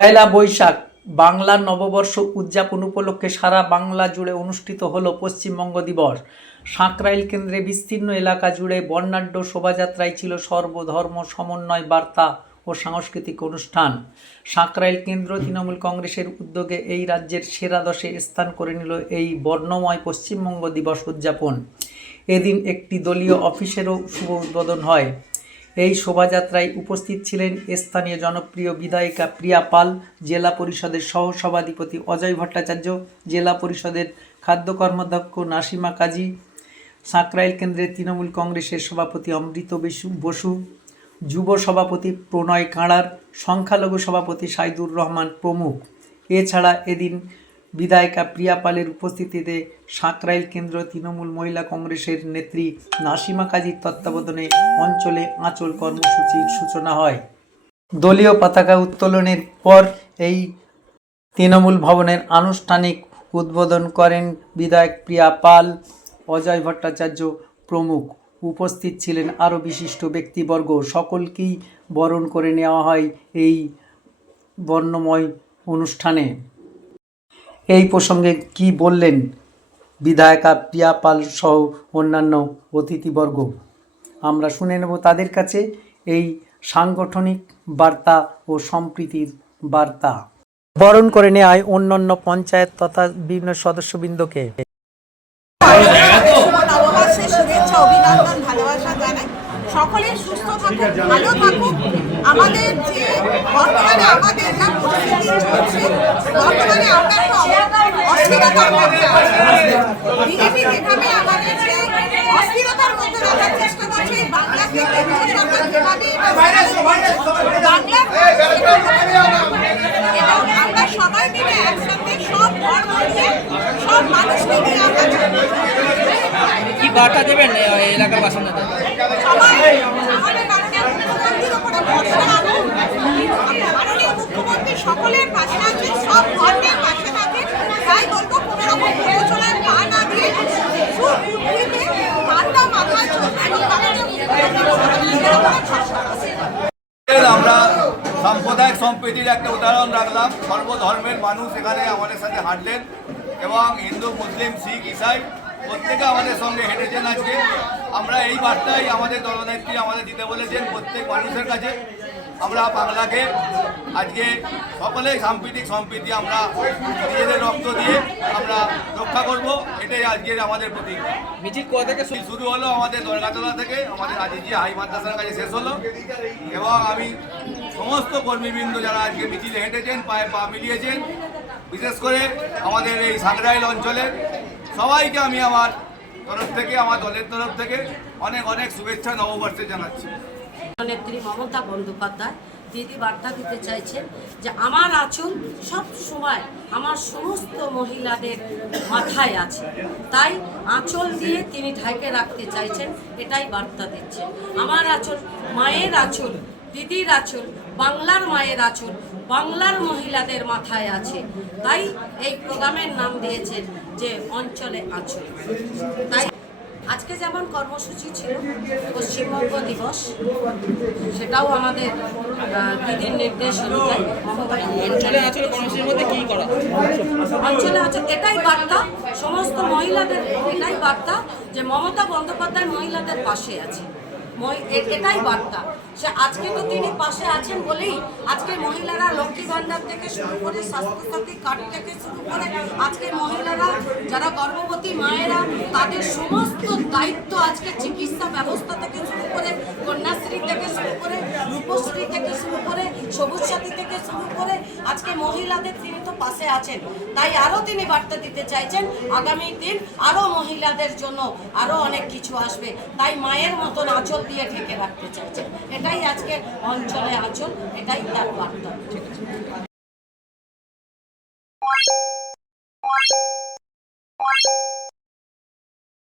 পয়লা বৈশাখ বাংলার নববর্ষ উদযাপন উপলক্ষে সারা বাংলা জুড়ে অনুষ্ঠিত হল পশ্চিমবঙ্গ দিবস। সাঁকরাইল কেন্দ্রে বিস্তীর্ণ এলাকা জুড়ে বর্ণাঢ্য শোভাযাত্রায় ছিল সর্বধর্ম সমন্বয় বার্তা ও সাংস্কৃতিক অনুষ্ঠান। সাঁকরাইল কেন্দ্র তৃণমূল কংগ্রেসের উদ্যোগে এই রাজ্যের সেরা দশে স্থান করে নিল এই বর্ণময় পশ্চিমবঙ্গ দিবস উদযাপন। এদিন একটি দলীয় অফিসেরও শুভ উদ্বোধন হয়। এই শোভাযাত্রায় উপস্থিত ছিলেন স্থানীয় জনপ্রিয় বিধায়িকা প্রিয়া পাল, জেলা পরিষদের সহসভাধিপতি অজয় ভট্টাচার্য, জেলা পরিষদের খাদ্য কর্মাধ্যক্ষ নাসিমা কাজী, সাঁকরাইল কেন্দ্রের তৃণমূল কংগ্রেসের সভাপতি অমৃত বসু, যুব সভাপতি প্রণয় কাঁড়ার, সংখ্যালঘু সভাপতি সাইদুর রহমান প্রমুখ। এছাড়া এদিন বিধায়িকা প্রিয়া পালের উপস্থিতিতে সাঁকরাইল কেন্দ্র তৃণমূল মহিলা কংগ্রেসের নেত্রী নাসিমা কাজীর তত্ত্বাবধানে অঞ্চলে আঁচল কর্মসূচির সূচনা হয়। দলীয় পতাকা উত্তোলনের পর এই তৃণমূল ভবনের আনুষ্ঠানিক উদ্বোধন করেন বিধায়ক প্রিয়া পাল, অজয় ভট্টাচার্য প্রমুখ। উপস্থিত ছিলেন আরও বিশিষ্ট ব্যক্তিবর্গ। সকলকেই বরণ করে নেওয়া হয় এই বর্ণময় অনুষ্ঠানে। এই প্রসঙ্গে কি বললেন বিধায়িকা প্রিয়া পাল সহ অন্যান্য অতিথিবর্গ? আমরা শুনে নেব তাদের কাছে এই সাংগঠনিক বার্তা ও সম্প্রীতির বার্তা। বরণ করে নেয় অন্যান্য পঞ্চায়েত তথা বিভিন্ন সদস্যবৃন্দকে। সকলে সুস্থ থাকুক, ভালো থাকুক। আমাদের যে বর্তমানে আমাদের যা পরিস্থিতি চলছে, বর্তমানে আমরা একটা অস্থিরতার মধ্যে বিজেপি যেভাবে আমাদের যে অস্থিরতার মধ্যে রাখার চেষ্টা করছে বাংলাকে কেন্দ্র সরকার যেভাবে এটা বাংলার এবং আমরা সবাই মিলে একসাথে সব ধর্ম নিয়ে সব মানুষকে নিয়ে আমরা চলবো। কি বার্তা দেবেন এলাকার বাসিন্দাদের। আমরা সাম্প্রদায়িক সম্প্রীতির একটা উদাহরণ রাখলাম সর্বধর্মের মানুষ এখানে আমাদের সাথে হাঁটলেন এবং হিন্দু, মুসলিম, শিখ, ইসাই প্রত্যেকে আমাদের সঙ্গে হেঁটেছেন আজকে। আমরা এই বার্তাই আমাদের দলনেত্রী আমাদের দিতে বলেছেন প্রত্যেক মানুষের কাছে। আমরা বাংলাকে আজকে সকলেই সাম্প্রতিক সম্প্রীতি আমরা নিজেদের রক্ত দিয়ে আমরা রক্ষা করব এটাই আজকের আমাদের প্রতিজ্ঞা মিছিল কোথা থেকে শুরু? শুরু হলো আমাদের দরগাতলা থেকে আমাদের আজিজি হাই মাদ্রাসার কাছে শেষ হলো। এবং আমি সমস্ত কর্মীবৃন্দ যারা আজকে মিছিলে হেঁটেছেন পায়ে পা মিলিয়েছেন বিশেষ করে আমাদের এই সাংরাইল অঞ্চলের সবাইকে আমি আমার তরফ থেকে, আমার দলের তরফ থেকে অনেক অনেক শুভেচ্ছা, নববর্ষে জানাচ্ছি। নেত্রী মমতা বন্দ্যোপাধ্যায় দিদি বার্তা দিতে চাইছেন যে আমার আঁচল সব সময় আমার সমস্ত মহিলাদের মাথায় আছে। তাই আঁচল দিয়ে তিনি ঢাকে রাখতে চাইছেন, এটাই বার্তা দিচ্ছেন। আমার আঁচল, মায়ের আঁচল দিদির আঁচল বাংলার মায়ের আঁচল বাংলার মহিলাদের মাথায় আছে। তাই এই প্রোগ্রামের নাম দিয়েছেন যে অঞ্চলে আঁচল। তাই আজকে যেমন কর্মসূচি ছিল পশ্চিমবঙ্গ দিবস সেটাও আমাদের দিদির নির্দেশ অনুযায়ী অঞ্চলে আচলে কর্মসূচির মধ্যে কি করা অঞ্চলে আছে এটাই বার্তা সমস্ত মহিলাদের এটাই বার্তা যে মমতা বন্দ্যোপাধ্যায় মহিলাদের পাশে আছে। এটাই বার্তা সে আজকে তো তিনি পাশে আছেন বলেই আজকে মহিলারা লক্ষ্মী ভান্ডার থেকে শুরু করে স্বাস্থ্যসাথী কার্ড থেকে শুরু করে আজকে মহিলারা যারা গর্ভবতী মায়েরা, তাদের সমস্ত দায়িত্ব আজকে চিকিৎসা ব্যবস্থা থেকে শুরু করে, কন্যাশ্রী থেকে শুরু করে, রূপশ্রী থেকে শুরু করে সবুজ সাথী থেকে শুরু করে আজকে মহিলাদের তিনি তো পাশে আছেন। তাই আরও তিনি বার্তা দিতে চাইছেন, আগামী দিন আরও মহিলাদের জন্য আরও অনেক কিছু আসবে। তাই মায়ের মতন আঁচল দিয়ে ঢেকে রাখতে চাইছেন। এটাই আজকে অঞ্চলে আঁচল, এটাই তার বার্তা।